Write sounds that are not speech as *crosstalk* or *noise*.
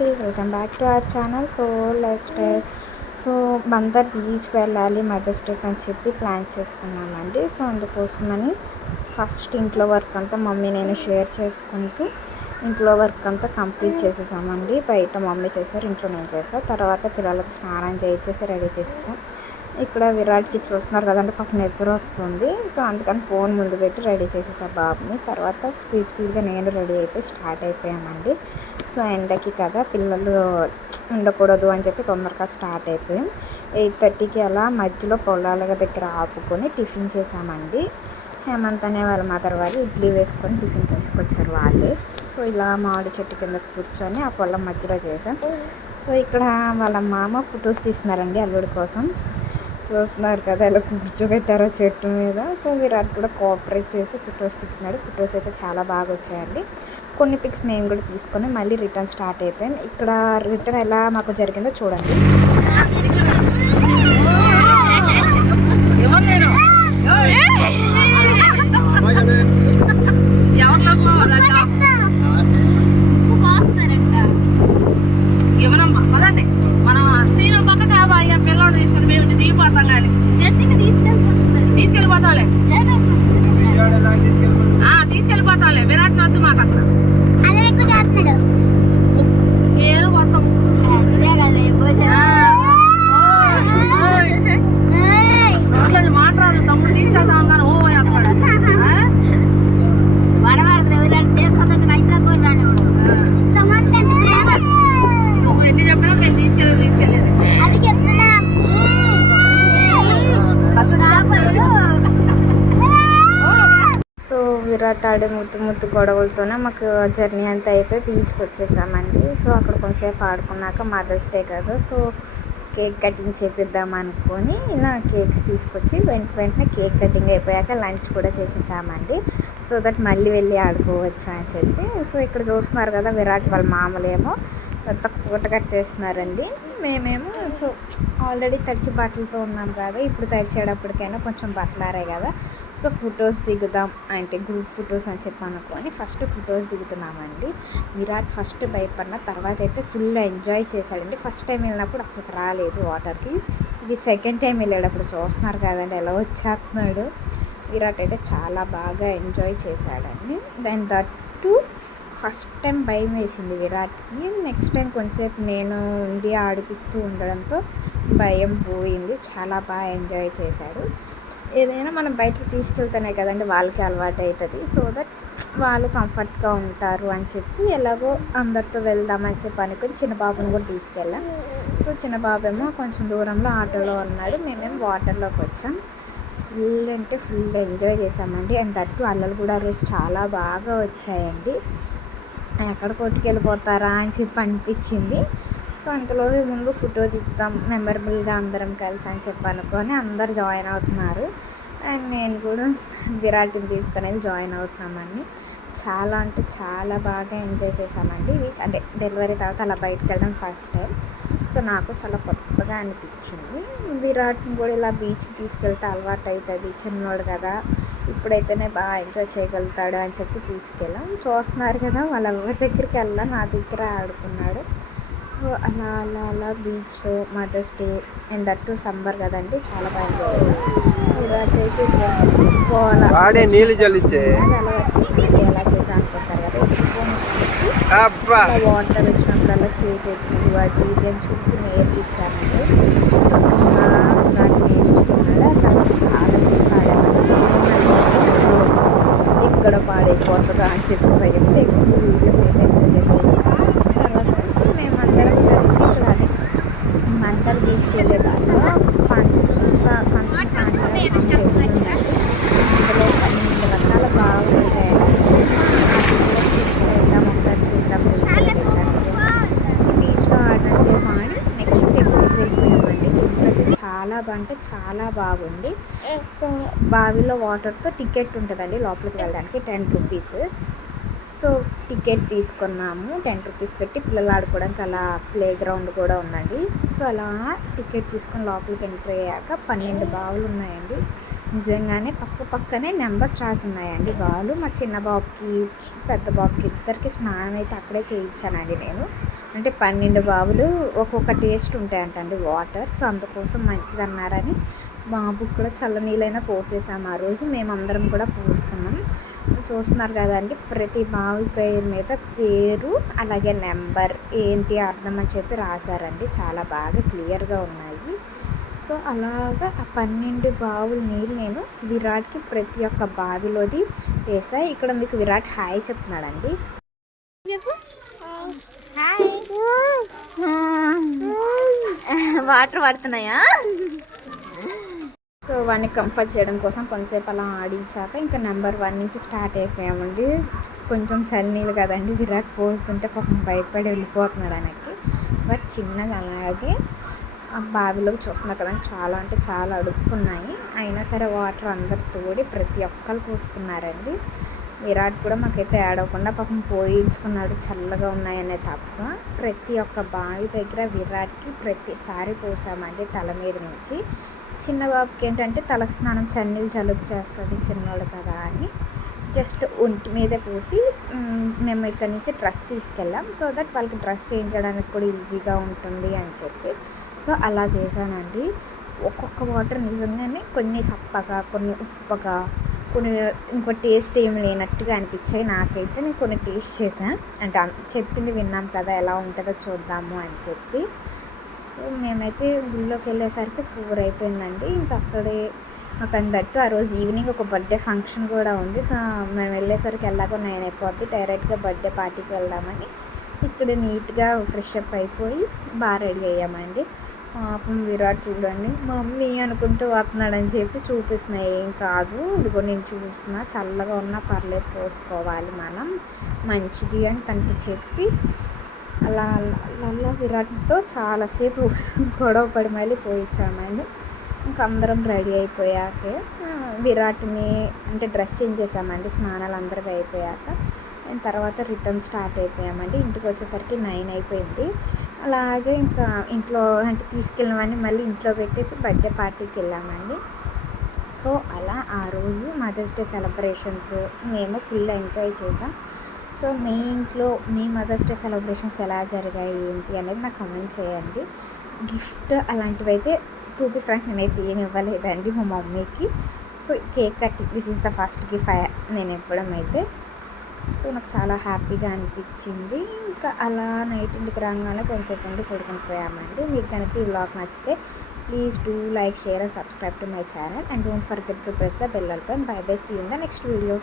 అండి. Welcome back to our channel so let's day so Bandar beach వెళ్ళాలి mothers డేకి అని చెప్పి ప్లాన్ చేసుకున్నామండి సో అందుకోసమని ఫస్ట్ ఇంట్లో వర్క్ అంతా మమ్మీ నేను షేర్ చేసుకుంటూ ఇంట్లో వర్క్ అంతా కంప్లీట్ చేసేసామండి. బయట మమ్మీ చేశారు ఇంట్లో నేను చేశాను తర్వాత పిల్లలకి స్నానం చేయించేసి రెడీ చేసేసాం. ఇక్కడ విరాట్కి చూస్తున్నారు కదండి పక్కన నిద్ర వస్తుంది. సో అందుకని ఫోన్ ముందు పెట్టి రెడీ చేసేసా బాబుని. తర్వాత స్పీడ్ స్పీడ్గా నేను రెడీ అయిపోయి స్టార్ట్ అయిపోయామండి. సో ఎండకి కదా పిల్లలు ఉండకూడదు అని చెప్పి తొందరగా స్టార్ట్ అయిపోయాం. ఎయిట్ థర్టీకి అలా మధ్యలో పొలాల దగ్గర ఆపుకొని టిఫిన్ చేసామండి. హేమంత్ అనే వాళ్ళ మదర్ వాళ్ళు ఇడ్లీ వేసుకొని టిఫిన్ తీసుకొచ్చారు వాళ్ళే. సో ఇలా మామిడి చెట్టు కింద కూర్చొని ఆ పొలం మధ్యలో చేసాం. సో ఇక్కడ వాళ్ళ మామ ఫొటోస్ తీస్తున్నారండి అల్లుడి కోసం. చూస్తున్నారు కదా ఇలా కూర్చోబెట్టారో చెట్టు మీద. సో విరాట్ కూడా కోఆపరేట్ చేసి ఫొటోస్ తిప్పుతున్నాడు ఫొటోస్ అయితే చాలా బాగా వచ్చాయండి. కొన్ని పిక్స్ మేము కూడా తీసుకొని మళ్ళీ రిటర్న్ స్టార్ట్ అయిపోయాం. ఇక్కడ రిటర్న్ ఎలా మాకు జరిగిందో చూడండి. తీసుకెళ్ళిపోతాంలే విరాట్ వద్దు మాకు అసలు ఏదో మొత్తం రోడ్లో మాట రాదు తమ్ముడు తీసుకెళ్తాం కానీ ఓ మాట్లాడే ముద్దు ముద్దు గొడవలతోనే మాకు జర్నీ అంతా అయిపోయి బీచ్కి వచ్చేసామండి. సో అక్కడ కొంచెంసేపు ఆడుకున్నాక మదర్స్ డే కదా సో కేక్ కటింగ్ చేపిద్దాం అనుకొని నా కేక్స్ తీసుకొచ్చి వెంట వెంటనే కేక్ కటింగ్ అయిపోయాక లంచ్ కూడా చేసేసామండి. సో దట్ మళ్ళీ వెళ్ళి ఆడుకోవచ్చు అని చెప్పి. సో ఇక్కడ చూస్తున్నారు కదా విరాట్ వాళ్ళ మామలేమో పెద్ద పూట కట్టేస్తున్నారండి. మేమేమో సో ఆల్రెడీ తడిచి బట్టలతో ఉన్నాం కదా ఇప్పుడు తడిచేటప్పటికైనా కొంచెం బట్టలారే కదా సో ఫొటోస్ దిగుదాం. అంటే గ్రూప్ ఫొటోస్ అని చెప్పి అనుకొని ఫస్ట్ ఫొటోస్ దిగుతున్నామండి. విరాట్ ఫస్ట్ భయపడిన తర్వాత అయితే ఫుల్ ఎంజాయ్ చేశాడండి. ఫస్ట్ టైం వెళ్ళినప్పుడు అసలు రాలేదు వాటర్కి ఇది సెకండ్ టైం వెళ్ళేటప్పుడు చూస్తున్నారు కదండి ఎలా వచ్చేస్తున్నాడు. విరాట్ అయితే చాలా బాగా ఎంజాయ్ చేశాడండి. దాని దట్టు ఫస్ట్ టైం భయం వేసింది విరాట్కి. నెక్స్ట్ టైం కొంచెంసేపు నేను ఉండి ఆడిపిస్తూ ఉండడంతో భయం పోయింది. చాలా బాగా ఎంజాయ్ చేశాడు. ఏదైనా మనం బయటకు తీసుకెళ్తేనే కదండి వాళ్ళకి అలవాటు అవుతుంది సో దట్ వాళ్ళు కంఫర్ట్గా ఉంటారు అని చెప్పి ఎలాగో అందరితో వెళ్దామని చెప్పి అనుకుని చిన్న బాబుని కూడా తీసుకెళ్ళాం. సో చిన్న బాబేమో కొంచెం దూరంలో ఆటోలో ఉన్నాడు. మేమేమో వాటర్లోకి వచ్చాం. ఫుల్ అంటే ఫుల్ ఎంజాయ్ చేసామండి అండ్ దట్టు అల్లలు కూడా ఆ రోజు చాలా బాగా వచ్చాయండి. ఎక్కడ కొట్టుకెళ్ళిపోతారా అని చెప్పి అనిపించింది. సో అంతలో ముందు ఫోటో తీద్దాం మెమరబుల్గా అందరం కలిసి అని చెప్పనుకొని అందరు జాయిన్ అవుతున్నారు. అండ్ నేను కూడా విరాట్ని తీసుకొని జాయిన్ అవుతున్నామండి చాలా అంటే చాలా బాగా ఎంజాయ్ చేశామండి. అంటే డెలివరీ తర్వాత అలా బయటకు వెళ్ళడం ఫస్ట్ టైం సో నాకు చాలా కొత్తగా అనిపించింది. విరాట్ని కూడా ఇలా బీచ్కి తీసుకెళ్తే అలవాటు అవుతుంది చిన్నోడు కదా ఇప్పుడైతేనే బాగా ఎంజాయ్ చేయగలుగుతాడు అని చెప్పి తీసుకెళ్ళాం. చూస్తున్నారు కదా వాళ్ళ ఎవరి దగ్గరికి వెళ్ళా నా దగ్గర ఆడుకున్నాడు. సో అలా అలా అలా బీచ్లో mothers day and that summer కదండి చాలా బాగా వాడే నీళ్ళు చల్లించే. అలా వచ్చేసి ఎలా చేసా అనుకుంటారు కదా? వాటర్ వచ్చినప్పుడల్లా చేపెట్టి వాటి వీటిని చుట్టూ నేర్పించానండి సో నాకు నేర్చుకున్నాడు తర్వాత చాలాసేపు ఆడామండి ఇక్కడ పాడైపోతుందా అని చెప్పి భయంతో ఎక్కువ వీడియోస్ అయితే తీయలేదు. తర్వాత మేమందరం కలిసి ఇలానే మంటల బీచ్కి వెళ్ళే దారిలో పంచుక పంచు అందులో పన్నెండు రకాల బావులు ఉంటాయండి అది కూడా చూద్దాం ఒకసారి చూద్దాం బీచ్లో ఆడినంతసేపు ఆడి నెక్స్ట్ టెంపుల్కి వెళ్ళిపోయామండి టెంపుల్ అయితే చాలా బాగా అంటే చాలా బాగుంది. సో బావిలో వాటర్తో టికెట్ ఉంటుందండి లోపలికి వెళ్ళడానికి టెన్ రూపీస్. సో టికెట్ తీసుకున్నాము. టెన్ రూపీస్ పెట్టి పిల్లలు ఆడుకోవడానికి అలా ప్లే గ్రౌండ్ కూడా ఉందండి. సో అలా టికెట్ తీసుకొని లోపలికి ఎంటర్ అయ్యాక పన్నెండు బావులు ఉన్నాయండి. నిజంగానే పక్క పక్కనే నెంబర్స్ రాసి ఉన్నాయండి బావులు మా చిన్న బాబుకి పెద్ద బాబుకి ఇద్దరికి స్నానం అయితే అక్కడే చేయించానండి నేను. అంటే పన్నెండు బావులు ఒక్కొక్క టేస్ట్ ఉంటాయంటండి వాటర్. సో అందుకోసం మంచిది అన్నారని బాబుకి కూడా చల్లనీళ్ళైనా పోసేసాము ఆ రోజు. మేమందరం కూడా పోసుకున్నాం. చూస్తున్నారు కదండి ప్రతి బావి పేరు మీద పేరు అలాగే నెంబర్ ఏంటి అర్థం అని చెప్పి రాశారండి. చాలా బాగా క్లియర్గా ఉన్నాయి. సో అలాగా ఆ పన్నెండు బావుల నీళ్ళు నేను విరాట్కి ప్రతి ఒక్క బావిలోది వేసా. ఇక్కడ మీకు విరాట్ హాయ్ చెప్తున్నాడండి. వాటర్ పడుతున్నాయా సో వాడిని కంఫర్ట్ చేయడం కోసం కొంతసేపు అలా ఆడించాక ఇంకా నెంబర్ వన్ నుంచి స్టార్ట్ అయిపోయామండి. కొంచెం చన్నీళ్ళు కదండి విరాట్ పోస్తుంటే పాపం భయపడి వెళ్ళిపోతున్నాడు ఆయనకి. బట్ చిన్నగా అలాగే ఆ బావిలోకి చూస్తున్నా కదండి చాలా అంటే చాలా అడుక్కున్నాయి. అయినా సరే వాటర్ అందరు తోడి ప్రతి ఒక్కరు పోసుకున్నారండి. విరాట్ కూడా మాకైతే ఆడవకుండా పాపం పోయించుకున్నాడు. చల్లగా ఉన్నాయనే తప్ప ప్రతి ఒక్క బావి దగ్గర విరాట్కి ప్రతిసారి పోసామండి తల మీద నుంచి. చిన్న బాబుకి ఏంటంటే తలకు స్నానం చన్నీళ్ళు జలుబు చేస్తుంది చిన్నోడు కదా అని. జస్ట్ ఒంటి మీద పోసి మేము ఇక్కడ నుంచి డ్రెస్ తీసుకెళ్ళాం. సో దట్ వాళ్ళకి డ్రెస్ చేయించడానికి కూడా ఈజీగా ఉంటుంది అని చెప్పి. సో అలా చేశానండి. ఒక్కొక్క వాటర్ నిజంగానే కొన్ని సప్పగా కొన్ని ఉప్పగా కొన్ని ఇంకో టేస్ట్ ఏమి లేనట్టుగా అనిపించాయి. నాకైతే నేను కొన్ని టేస్ట్ చేశాను అంటే చెప్పింది విన్నాం కదా ఎలా ఉంటుందో చూద్దాము అని చెప్పి. సో మేమైతే గుళ్ళోకి వెళ్ళేసరికి ఫోర్ అయిపోయిందండి. ఇంకా అక్కడే మాకు అందట్టు ఆ రోజు ఈవినింగ్ ఒక బర్త్డే ఫంక్షన్ కూడా ఉంది. సో మేము వెళ్ళేసరికి ఎలాగో నైన్ అయిపోద్ది. డైరెక్ట్గా బర్త్డే పార్టీకి వెళ్దామని ఇక్కడ నీట్గా ఫ్రెష్ అప్ అయిపోయి బాగా రెడీ అయ్యామండి. పాపం విరాట్ చూడండి. మమ్మీ అనుకుంటూ వస్తున్నాడని చెప్పి చూపిస్తున్నా. ఏం కాదు. ఇదిగో నేను చూస్తున్నా. చల్లగా ఉన్నా. పర్లేదు పోసుకోవాలి మనం. మంచిది అని తనకి చెప్పి అలా అలా అలా విరాట్తో చాలాసేపు *laughs* గొడవ పడి మళ్ళీ పోయించామండి ఇంకా అందరం రెడీ అయిపోయాకే విరాట్ని అంటే డ్రెస్ చేంజ్ చేసామండి. స్నానాలు అందరికీ అయిపోయాక. తర్వాత రిటర్న్ స్టార్ట్ అయిపోయామండి. ఇంటికి వచ్చేసరికి నైన్ అయిపోయింది. అలాగే ఇంకా ఇంట్లో అంటే తీసుకెళ్ళినవన్నీ మళ్ళీ ఇంట్లో పెట్టేసి బర్త్డే పార్టీకి వెళ్ళామండి. సో అలా ఆ రోజు మదర్స్ డే సెలబ్రేషన్స్ మేము ఫుల్ ఎంజాయ్ చేసాం. సో మీ ఇంట్లో మీ మదర్స్ డే సెలబ్రేషన్స్ ఎలా జరిగాయి ఏంటి అనేది నాకు కమెంట్ చేయండి. గిఫ్ట్ అలాంటివి అయితే టూ బి ఫ్రాంక్ నేనైతే ఏమి ఇవ్వలేదండి మా మమ్మీకి. So cake cut this is the first gift నేను ఇవ్వడం అయితే. సో నాకు చాలా హ్యాపీగా అనిపించింది. ఇంకా అలా నైట్ ఇంటికి రాగానే కొంచెంసేపు ఉండి పడుకుని పోయామండి. మీకు కనుక ఈ బ్లాగ్ నచ్చితే please do like share and subscribe to my channel. And don't forget to press the bell icon. Bye bye see in the next video.